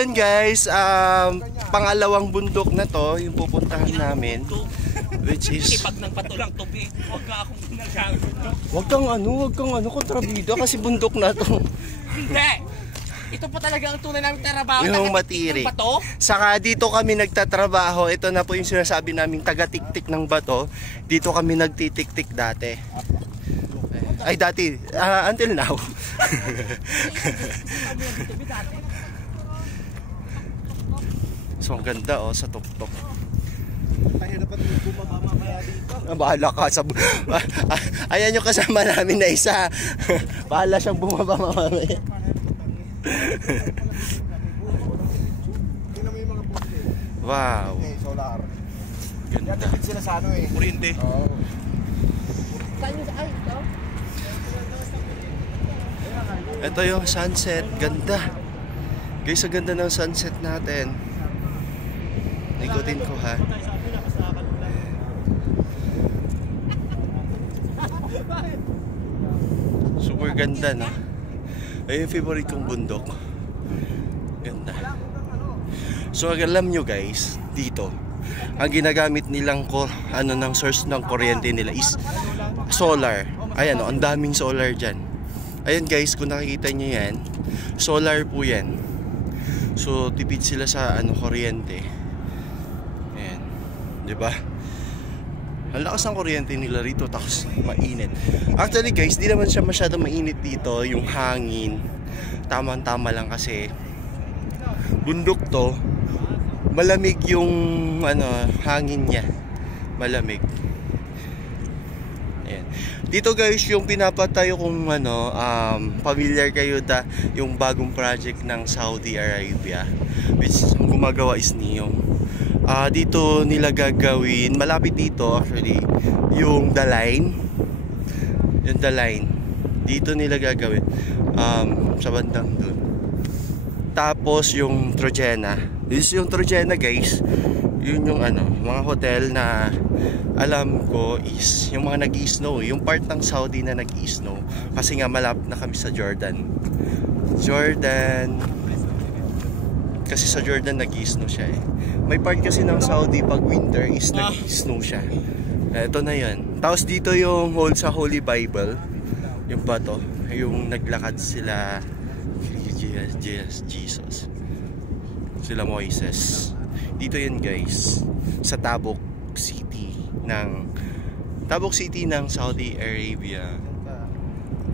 Ayan guys, pangalawang bundok na to, yung pupuntahan namin. Which is... Ipag ng bato lang tubig. Huwag ka akong ginagawa. Huwag kang kontrabida kasi bundok na to. Hindi! Ito pa talaga ang tunay namin trabaho. Yung matiri. Saka dito kami nagtatrabaho. Ito na po yung sinasabi namin taga-tiktik ng bato. Dito kami nagtitiktik dati. Ay dati, until now. So ang ganda sa tuktok. Tayo na pa bumaba mamaya dito. Bahala ka sa... Ayan yung kasama namin na isa. Bahala siyang bumaba mamaya. Wow. Solar. Ganda. Yan sila sa ano Kurinte. Oo. Ito yung sunset. Ganda. Guys, ang ganda ng sunset natin. Ikutin ko ha. Super ganda no. Ayun yung favorite kong bundok. Ganda. So alam nyo guys, dito ang ginagamit nilang ng source ng kuryente nila is solar. Ayan ang daming solar dyan. Ayan guys, kung nakikita nyo yan, solar po yan. So tipid sila sa kuryente. Ayan, 'di ba? Ang lakas ng kuryente nila rito, tapos mainit. Actually guys, di naman siya masyadong mainit dito, yung hangin. Tama-tama lang kasi bundok to, malamig yung hangin niya. Malamig. Ayan. Dito guys, yung pinapatayo kung familiar kayo yung bagong project ng Saudi Arabia, which ang gumagawa is NEOM. Dito nila gagawin, malapit dito actually, yung The Line. Yung The Line. Dito nila gagawin sa bandang dun. Tapos yung Trojena. Yung Trojena guys, yun yung mga hotel na alam ko is yung mga nag-i-snow, yung part ng Saudi na nag-i-snow. Kasi nga malapit na kami sa Jordan. Kasi sa Jordan nag-i-snow siya May part kasi ng Saudi pag winter is nag-i-snow siya. Ito na yan. Tapos dito yung sa Holy Bible, yung bato, yung naglakad sila Jesus, sila Moises. Dito yun guys, sa Tabuk City ng Saudi Arabia.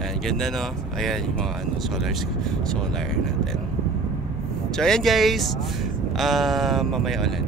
Ayan, ganda no? Ayan yung mga solar natin. So ayan guys, mamaya ulit.